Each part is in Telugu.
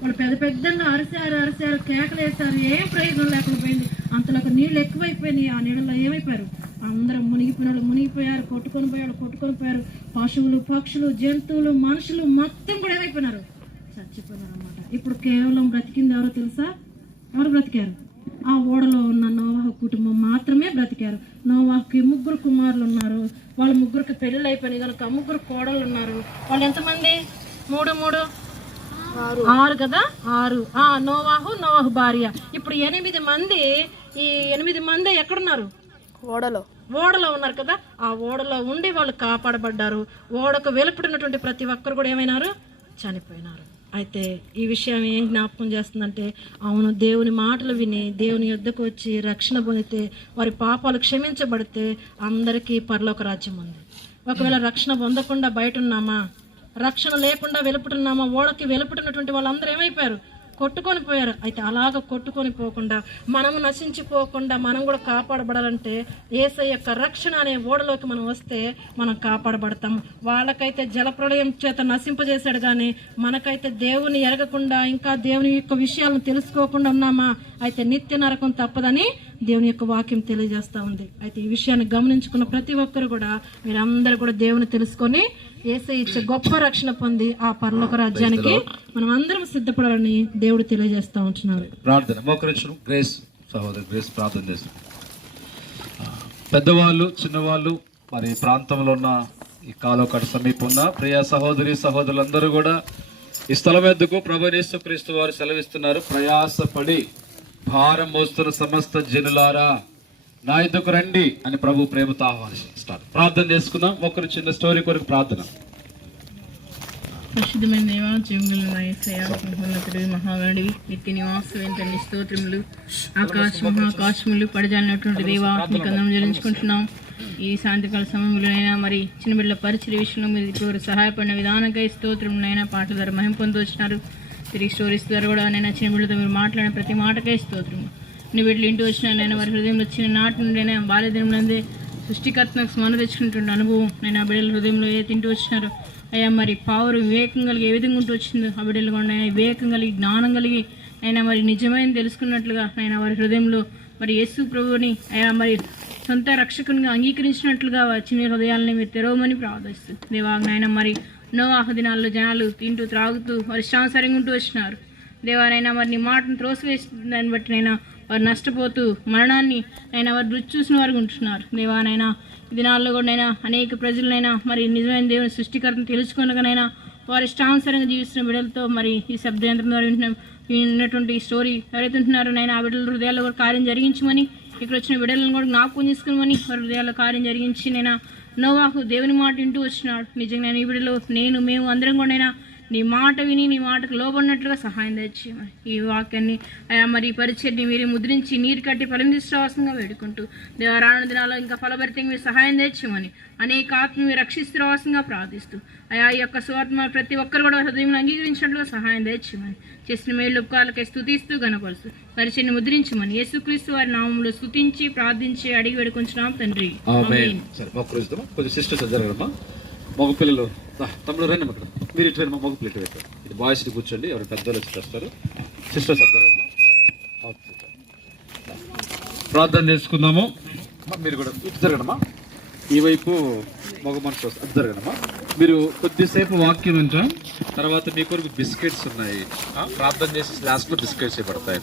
వాళ్ళు పెద్దగా అరిశారు, కేకలు వేశారు, ఏం ప్రయోజనం లేకుండా పోయింది. అంతలోకి నీళ్ళు ఎక్కువైపోయినాయి. ఆ నీళ్ళలో ఏమైపోయారు? అందరూ మునిగిపోయారు, కొట్టుకొని పోయారు. పశువులు, పక్షులు, జంతువులు, మనుషులు మొత్తం కూడా ఏమైపోయినారు? చచ్చిపోయినారు అన్నమాట. ఇప్పుడు కేవలం బ్రతికింది ఎవరో తెలుసా? ఎవరు బ్రతికారు? ఆ ఓడలో ఉన్న నోవాహు కుటుంబం మాత్రమే బ్రతికారు. నోవాహుకి 3 కుమారులు ఉన్నారు. వాళ్ళ 3కి పెళ్ళిళ్ళు అయిపోయినాయి కనుక 3 కోడళ్ళు ఉన్నారు. వాళ్ళు ఎంతమంది? 3 6 కదా, 6. నోవాహు భార్య. ఇప్పుడు 8 మంది. ఈ 8 మంది ఎక్కడున్నారు? ఓడలో ఉన్నారు కదా. ఆ ఓడలో ఉండి వాళ్ళు కాపాడబడ్డారు. ఓడకు వెలుపడినటువంటి ప్రతి ఒక్కరు కూడా ఏమైనారు? చనిపోయినారు. అయితే ఈ విషయం ఏం జ్ఞాపకం చేస్తుందంటే, అవును, దేవుని మాటలు విని దేవుని యొద్దకు వచ్చి రక్షణ పొందితే, వారి పాపాలు క్షమించబడితే అందరికీ పరలోక రాజ్యం ఉంది. ఒకవేళ రక్షణ పొందకుండా బయట ఉన్నామా, రక్షణ లేకుండా వెలుపుటున్నామా, ఓడకి వెలుపుటున్నటువంటి వాళ్ళందరూ ఏమైపోయారు? కొట్టుకొని పోయారు. అయితే అలాగ కొట్టుకొని పోకుండా, మనము నశించిపోకుండా మనం కూడా కాపాడబడాలంటే యేసయ్య యొక్క రక్షణ అనే ఓడలోకి మనం వస్తే మనం కాపాడబడతాము. వాళ్ళకైతే జలప్రళయం చేత నశింపజేశాడు, కానీ మనకైతే దేవుని ఎరగకుండా ఇంకా దేవుని యొక్క విషయాలను తెలుసుకోకుండా ఉన్నామా, అయితే నిత్య నరకం తప్పదని దేవుని యొక్క వాక్యం తెలియజేస్తూ ఉంది. అయితే ఈ విషయాన్ని గమనించుకున్న ప్రతి ఒక్కరు కూడా, మీరందరూ కూడా దేవుని తెలుసుకొని యేసయ్య ఇచ్చే గొప్ప రక్షణ పొంది ఆ పరలోక రాజ్యానికి మనం అందరం సిద్ధపడాలని దేవుడు తెలియజేస్తా ఉంటున్నారు. ప్రార్థన మోకరించు. గ్రేస్ సహోదరు గ్రేస్ ప్రార్థన చేస్తాం. పెద్దవాళ్ళు, చిన్నవాళ్ళు, మరి ప్రాంతంలో ఉన్న ఈ కాలువకట్ట సమీపం ఉన్న ప్రియ సహోదరులందరూ కూడా ఈ స్థలం ఎద్దుకు ప్రభువైన యేసుక్రీస్తు వారు సెలవిస్తున్నారు. ప్రయాసపడి భారం మోస్తున్న సమస్త జనులారా నా ఎద్దుకు రండి అని ప్రభు ప్రేమతో ఆహ్వానిస్తారు. ప్రార్థన చేసుకుందాం. ఒకరు చిన్న స్టోరీ కొరకు ప్రార్థన. పరిశుద్ధమైన దేవా, జీవముల యేసయ్యా, మహోన్నతుడు, మహాగణుడివి, నిత్య నివాసం తండ్రి, స్తోత్రములు. ఆకాశములు పడజాలినటువంటి దేవా, నీకు అందరం చెల్లించుకుంటున్నాం. ఈ సాయంత్రకాల సమయంలోనైనా మరి చిన్న బిడ్డల పరిచయ విషయంలో మీరు సహాయపడిన విధానంకై స్తోత్రములైనా పాటల ద్వారా మహిమ పొందుతూ వచ్చినారు. తిరిగి స్టోరీస్ ద్వారా కూడా నేను చిన్న బిడ్డలతో మీరు మాట్లాడిన ప్రతి మాటకై స్తోత్రము. నీ బిడ్డలు ఇంటి వచ్చినా నేను వారి హృదయంలో వచ్చిన నాటి నుండి బాల్యదినం నందే సృష్టికర్తకు స్మరణ తెచ్చుకుంటున్న అనుభవం నేను ఆ బిడ్డల హృదయంలో ఏ తింటూ వచ్చినారో అయ్యా, మరి పావురు వివేకం కలిగి ఏ విధంగా ఉంటూ వచ్చిందో ఆ బిడ్డలు కూడా నేను వివేకం కలిగి, జ్ఞానం కలిగి అయినా మరి నిజమైన తెలుసుకున్నట్లుగా నేను వారి హృదయంలో మరి యేసు ప్రభువుని అయ్యా మరి సొంత రక్షకునిగా అంగీకరించినట్లుగా చిన్న హృదయాలని మీరు తెరవమని ప్రార్థిస్తూ దేవా, నాయన మరి నోవాహు దినాల్లో జనాలు తింటూ త్రాగుతూ వారి ఇష్టానుసారంగా ఉంటూ వచ్చినారు. దేవానైనా మరి నీ మాటను త్రోసివేసిన దాన్ని బట్టి నైనా వారు నష్టపోతూ మరణాన్ని అయినా వారు రుచి చూసిన వారు ఉంటున్నారు. దేవానైనా ఈ దినాల్లో కూడా నైనా అనేక ప్రజలనైనా మరి నిజమైన దేవుని సృష్టికర్తను తెలుసుకునగానైనా వారి ఇష్టానుసారంగా జీవిస్తున్న బిడ్డలతో మరి ఈ శబ్దయంత్రం ద్వారా విన్నటువంటి ఈ స్టోరీ ఎవరైతే ఉంటున్నారో నైనా ఆ బిడ్డల హృదయాల్లో కూడా కార్యం జరిగించమని, ఇక్కడ వచ్చిన బిడ్డలను కూడా జ్ఞాపకం చేసుకోమని వారి హృదయాల్లో కార్యం జరిగించి నైనా నోవాహు దేవుని మాట వింటూ వచ్చినాడు. నిజంగా ఈ బిడ్డలో మేము అందరం కూడా నైనా నీ మాట విని నీ మాటకు లోబడినట్లుగా సహాయం తెచ్చి ఈ వాక్యాన్ని మరి పరిచయాన్ని మీరు ముద్రించి నీరు కట్టి ఫలించవలసిందిగా వేడుకుంటూ రానున్న దినాల్లో ఇంకా ఫలభరితంగా మీరు సహాయం తెచ్చామని అనేక ఆత్మ మీరు రక్షిస్తువలసిందిగా ప్రార్థిస్తూ ఈ యొక్క స్వాత్మ ప్రతి ఒక్కరు కూడా హృదయంలో అంగీకరించినట్లుగా సహాయం తెచ్చామని చేసిన మేలు ఉపకారాలకై స్తుతిస్తూ గణపరుస్తూ పరిచయాన్ని ముద్రించమని యేసుక్రీస్తు వారి నామంలో స్తుతించి ప్రార్థించి అడిగి వేడుకుంటున్నాం తండ్రి. మగ పిల్లలు తమ్ముడు రండి అక్కడ, మీరు ఇటు మా మగ పిల్లలు పెట్టారు. ఇది బాయ్స్ కూర్చోండి, ఎవరు పెద్దలు వచ్చి చేస్తారు. సిస్టర్స్ అద్దరమ్మా, ప్రార్థన చేసుకుందాము. మీరు కూడా ఇటు జరగడమ్మా, ఈ వైపు మగ మనుషులు అది జరగడమ్మా. మీరు కొద్దిసేపు వాక్యం వింటాం, తర్వాత మీ కొరకు బిస్కెట్స్ ఉన్నాయి. ప్రార్థన చేసి లాస్ట్లో బిస్కెట్స్ పడతాయి.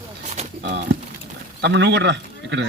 తమ్ముడు నువ్వు కూడా రా, ఇక్కడ